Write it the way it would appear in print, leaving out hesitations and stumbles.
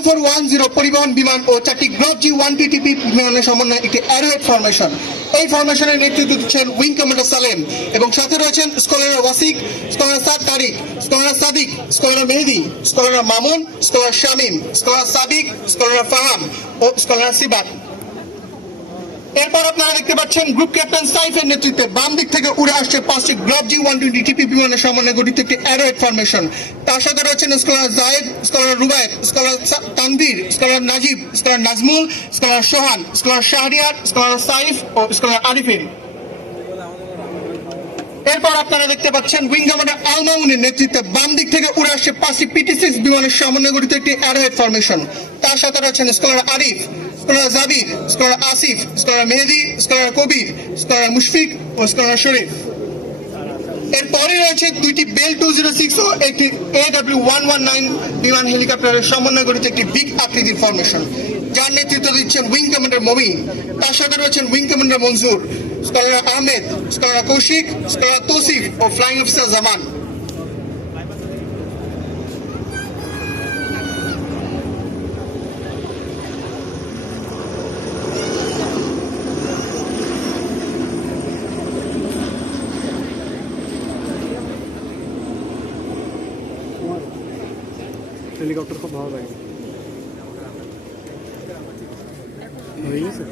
L410 পরিবহন বিমান ও 4টি গ্রুপ G1TTP বিমানের সমন্বয়ে একটি অ্যারোহেড ফরমেশন। এই ফরমেশনের নেতৃত্ব দিচ্ছেন উইং কমান্ডার সালেম এবং সাথে রয়েছেন scholar Wasiq, scholar Saad Tariq, scholar Sadiq, scholar Mehedi, scholar Mamun, scholar Shamim, scholar Sabik, scholar Faham ও স্কলার সিবাত। এরপর আপনারা দেখতে পাচ্ছেন গ্রুপ ক্যাপ্টেন সাইফের নেতৃত্বে বাম দিক থেকে উড়ে আসছে 5টি গ্রুপ G120 বিমানের সমন্বয়ে গঠিত একটি অ্যারোহেড ফরমেশন। তার সাথে রয়েছেন scholar Zayed, scholar Rubayet, scholar Tanvir, scholar Najib, scholar Nazmul, scholar Sohan, scholar Shahriar, scholar Saif ও স্কলার আরিফিন। এরপর আপনারা দেখতে পাচ্ছেন উইং কমান্ডার আল মামুনের নেতৃত্বে বাম দিক থেকে উড়ে আসছে 5টি PT6 বিমানের সমন্বয়ে গঠিত একটি অ্যারোহেড ফরমেশন। তার সাথে রয়েছেন স্কলার আরিফ, স্কলার জাবির, scholar Asif, scholar Mehedi, scholar কবির, স্কলার মুশফিক ও স্কলার শরীফ। এরপরে রয়েছে 2টি বেল 206 ও একটি AW119 বিমান হেলিকপ্টারের সমন্বয়ে গঠিত একটি বিগ আকৃতির ফরমেশন, যার নেতৃত্ব দিচ্ছেন উইং কমান্ডার মমিন। তার সাথে রয়েছেন wing commander Manzur, scholar Ahmed, scholar Kaushik, scholar Tousif ও ফ্লাইং অফিসার জামান। হেলিকপ্টার খুব ভালো লাগে। হয়ে গেছে।